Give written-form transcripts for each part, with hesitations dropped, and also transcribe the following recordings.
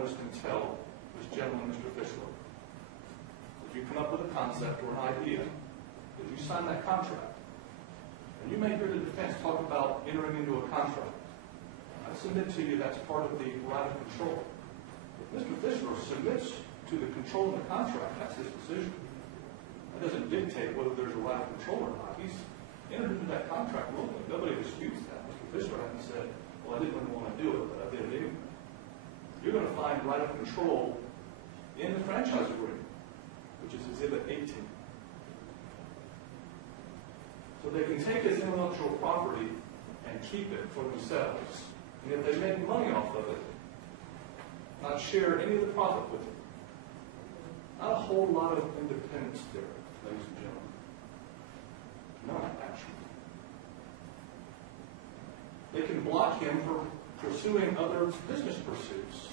Domino's can tell this gentleman, Mr. Fischler, if you come up with a concept or an idea, that you sign that contract. And you may hear the defense talk about entering into a contract. I submit to you that's part of the right of control. If Mr. Fischler submits to the control of the contract, that's his decision. That doesn't dictate whether there's a right of control or not. He's entered into that contract willingly. Nobody disputes that. Mr. Fischler hasn't said, well, I didn't really want to do it, but I did it anyway. You're going to find right of control in the franchise agreement, which is Exhibit 18. So they can take his intellectual property and keep it for themselves. And if they make money off of it, not share any of the profit with it. Not a whole lot of independence there, ladies and gentlemen. None, actually. They can block him for pursuing other business pursuits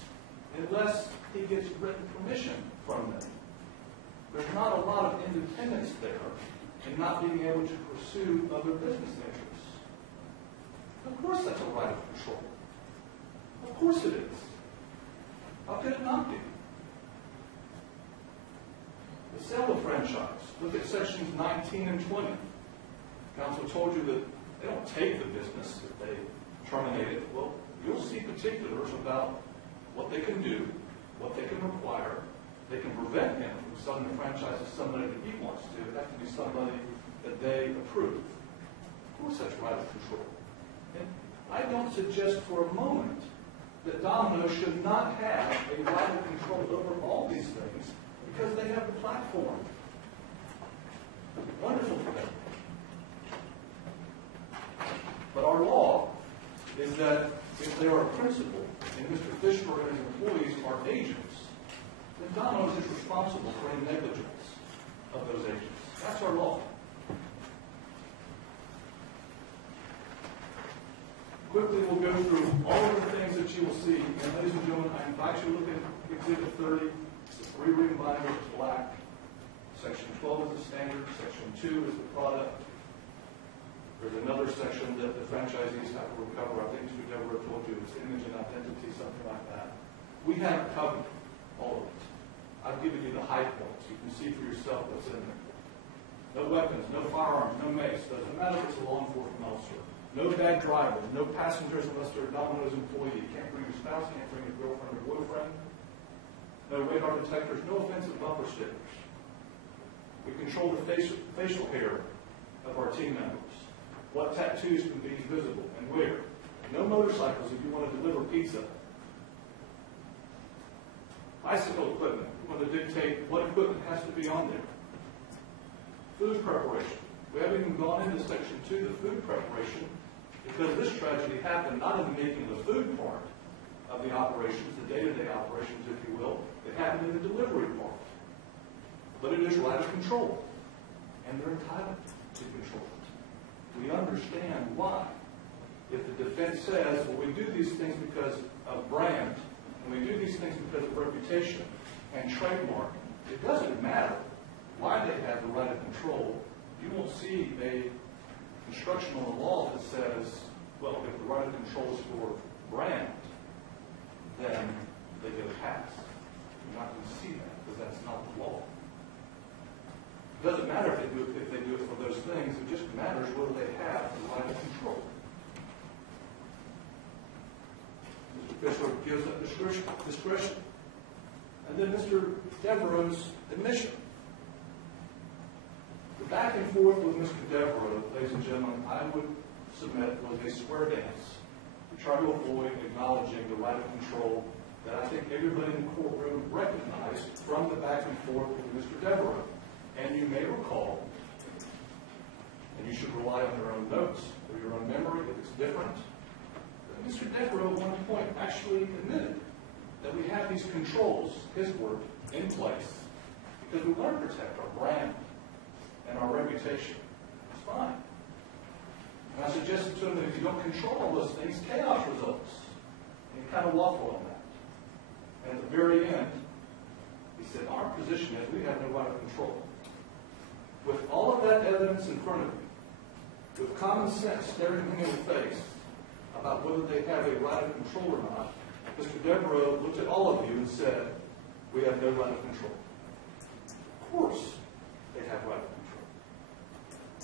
unless he gets written permission from them. There's not a lot of independence there in not being able to pursue other business interests. Of course that's a right of control. Of course it is. How could it not be? The sale of franchise. Look at sections 19 and 20. Counsel told you that they don't take the business if they terminate it. Well, you'll see particulars about what they can do, what they can require. They can prevent him from selling the franchise to somebody that he wants to. It has to be somebody that they approve. Of course that's right of control. And I don't suggest for a moment that Domino should not have a right of control over all these things because they have the platform. Wonderful for them. But our law is that if they are a principal and Mr. Fischler and his employees are agents, then Domino's is responsible for any negligence of those agents. That's our law. Quickly, we'll go through all of the things that you will see. And ladies and gentlemen, I invite you to look at Exhibit 30. It's a 3-ring binder. It's black. Section 12 is the standard. Section 2 is the product. There's another section that the franchisees have to recover. I think Mr. Deborah told you it's image and identity, something like that. We have covered all of it. I've given you the high points. You can see for yourself what's in there. No weapons, no firearms, no mace. Doesn't matter if it's a law enforcement officer. No bad drivers, no passengers unless they're a Domino's employee. You can't bring your spouse, can't bring your girlfriend or boyfriend. No radar detectors, no offensive bumper stickers. We control the facial hair of our team members. What tattoos can be visible and where. No motorcycles if you want to deliver pizza. Bicycle equipment. We want to dictate what equipment has to be on there. Food preparation. We haven't even gone into Section 2, the food preparation, because this tragedy happened not in the making of the food part of the operations, the day-to-day operations, if you will. It happened in the delivery part. But it is right of control, and they're entitled to control it. We understand why. If the defense says, well, we do these things because of brand, and we do these things because of reputation and trademark, it doesn't matter why they have the right of control. You won't see a construction on the law that says, well, if the right of control is for brand, then they get a pass. You're not going to see that because that's not the law. It doesn't matter if they do it for those things. It just matters whether they have the right of control. Mr. Fischler gives that discretion. And then Mr. Devereaux's admission. The back and forth with Mr. Devereaux, ladies and gentlemen, I would submit was a square dance to try to avoid acknowledging the right of control that I think everybody in the courtroom recognized from the back and forth with Mr. Devereaux. And you may recall, and you should rely on your own notes or your own memory if it's different, that Mr. Devereaux at one point actually admitted that we have these controls, his word, in place because we want to protect our brand and our reputation. It's fine. And I suggested to him that if you don't control all those things, chaos results. And he kind of waffled on that. And at the very end, he said, our position is we have no right of control. With all of that evidence in front of you, with common sense staring him in the face about whether they have a right of control or not, Mr. Devereaux looked at all of you and said, we have no line of control. Of course,